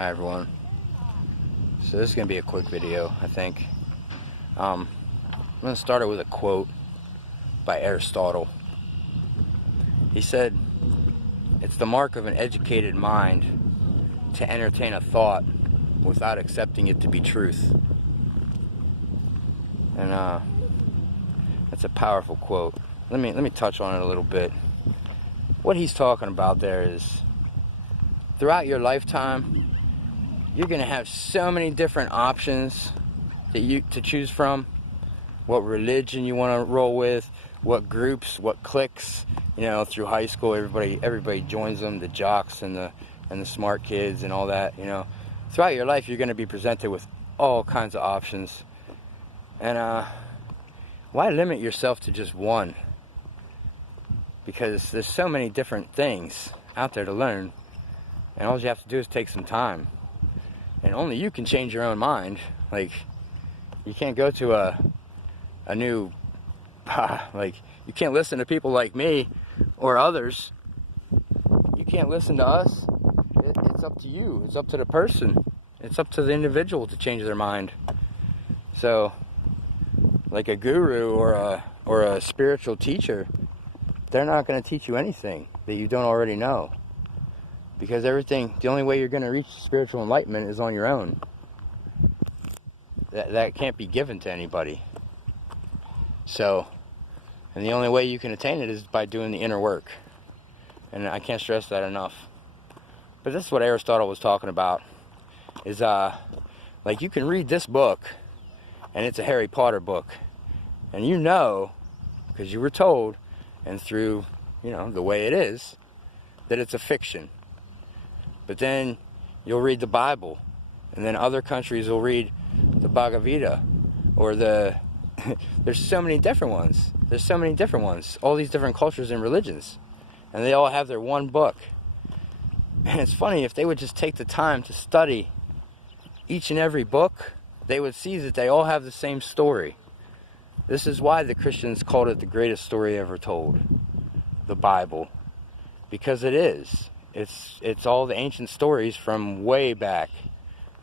Hi everyone. So this is going to be a quick video, I think. I'm going to start it with a quote by Aristotle. He said, "It's the mark of an educated mind to entertain a thought without accepting it to be truth." And that's a powerful quote. Let me touch on it a little bit. What he's talking about there is, throughout your lifetime, you're going to have so many different options to choose from. What religion you want to roll with, what groups, what cliques. You know, through high school, everybody joins them, the jocks and the smart kids and all that. You know, throughout your life, you're going to be presented with all kinds of options. And why limit yourself to just one? Because there's so many different things out there to learn, and all you have to do is take some time. And only you can change your own mind. Like, you can't go to a new, like, you can't listen to people like me or others. You can't listen to us. It's up to you. It's up to the person. It's up to the individual to change their mind. So, like a guru or a spiritual teacher, they're not going to teach you anything that you don't already know. Because the only way you're going to reach spiritual enlightenment is on your own. That can't be given to anybody. So, and the only way you can attain it is by doing the inner work. And I can't stress that enough. But this is what Aristotle was talking about. Is, like, you can read this book, and it's a Harry Potter book. And you know, because you were told, and through, you know, the way it is, that it's a fiction. But then you'll read the Bible, and then other countries will read the Bhagavad Gita, or there's so many different ones. There's so many different ones. All these different cultures and religions, and they all have their one book. And it's funny, if they would just take the time to study each and every book, they would see that they all have the same story. This is why the Christians called it the greatest story ever told, the Bible, because it is. It's all the ancient stories from way back,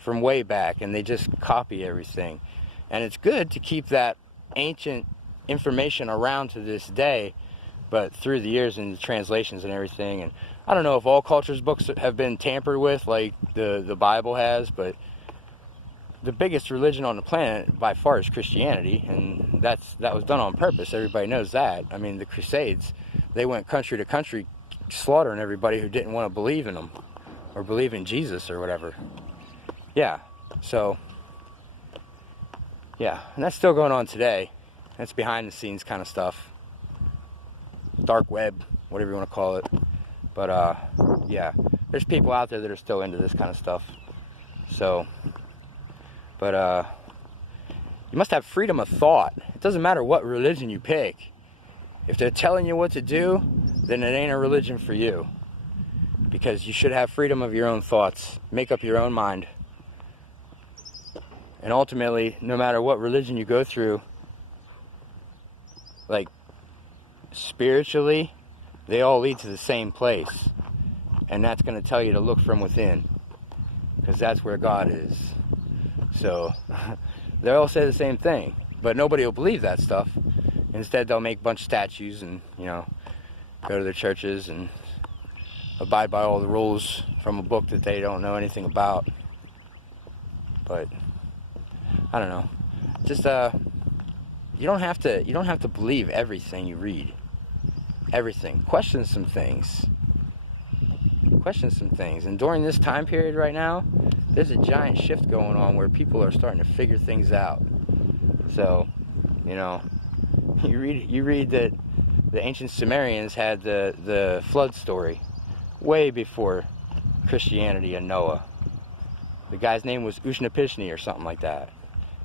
and they just copy everything. And it's good to keep that ancient information around to this day, but through the years and the translations and everything. And I don't know if all cultures' books have been tampered with like the Bible has, but the biggest religion on the planet by far is Christianity, and that was done on purpose. Everybody knows that. I mean, the Crusades, they went country to country slaughtering everybody who didn't want to believe in them or believe in Jesus or whatever. Yeah, so yeah, and that's still going on today. That's behind the scenes kind of stuff, dark web, whatever you want to call it. But yeah, there's people out there that are still into this kind of stuff. So, but you must have freedom of thought. It doesn't matter what religion you pick. If they're telling you what to do, then it ain't a religion for you. Because you should have freedom of your own thoughts. Make up your own mind. And ultimately, no matter what religion you go through, like, spiritually, they all lead to the same place. And that's going to tell you to look from within. Because that's where God is. So, they all say the same thing. But nobody will believe that stuff. Instead, they'll make a bunch of statues and, you know, go to their churches and abide by all the rules from a book that they don't know anything about. But I don't know. Just you don't have to believe everything you read. Everything. Question some things. And during this time period right now, there's a giant shift going on where people are starting to figure things out. So, you know, you read that the ancient Sumerians had the flood story way before Christianity and Noah. The guy's name was Ushnapishni or something like that,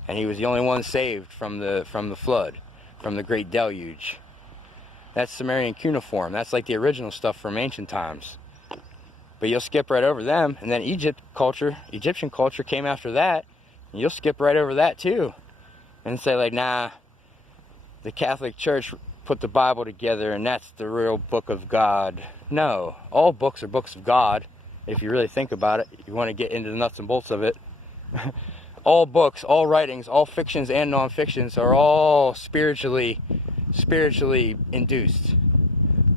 and he was the only one saved from the flood, from the great deluge. That's Sumerian cuneiform. That's like the original stuff from ancient times. But you'll skip right over them, and then Egyptian culture came after that, and you'll skip right over that too, and say like, nah, the Catholic Church put the Bible together and that's the real book of God. No, all books are books of God. if you really think about it, you want to get into the nuts and bolts of it. All books, all writings, all fictions and non-fictions are all spiritually induced.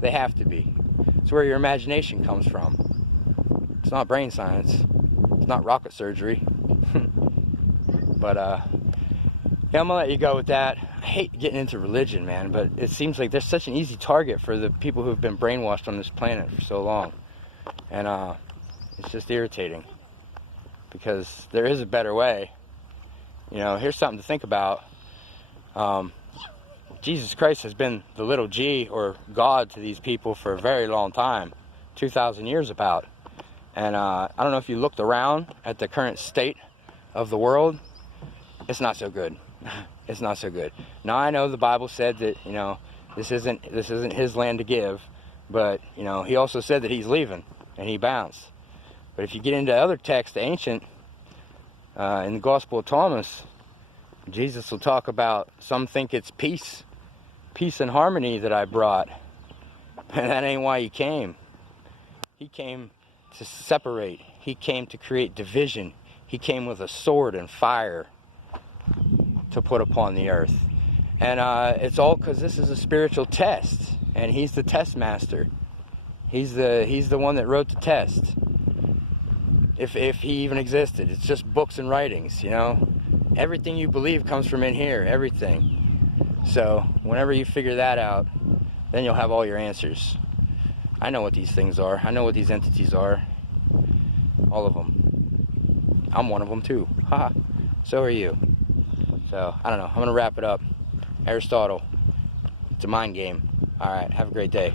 They have to be. It's where your imagination comes from. It's not brain science. It's not rocket surgery. But yeah, I'm gonna let you go with that. I hate getting into religion, man, but it seems like there's such an easy target for the people who've been brainwashed on this planet for so long. And it's just irritating, because there is a better way. You know, here's something to think about. Jesus Christ has been the little g, or God, to these people for a very long time, 2,000 years about. And I don't know if you looked around at the current state of the world. It's not so good. It's not so good. Now, I know the Bible said that, you know, this isn't his land to give, but, you know, he also said that he's leaving and he bounced. But if you get into other texts, the ancient, in the Gospel of Thomas, Jesus will talk about, some think it's peace and harmony that I brought. And that ain't why he came. He came to separate. He came to create division. He came with a sword and fire to put upon the earth. And it's all because this is a spiritual test, and he's the test master. He's the one that wrote the test, if he even existed. It's just books and writings, you know. Everything you believe comes from in here, everything. So whenever you figure that out, then you'll have all your answers. I know what these things are. I know what these entities are. All of them. I'm one of them too. Haha. So are you. So, I don't know. I'm going to wrap it up. Aristotle. It's a mind game. Alright, have a great day.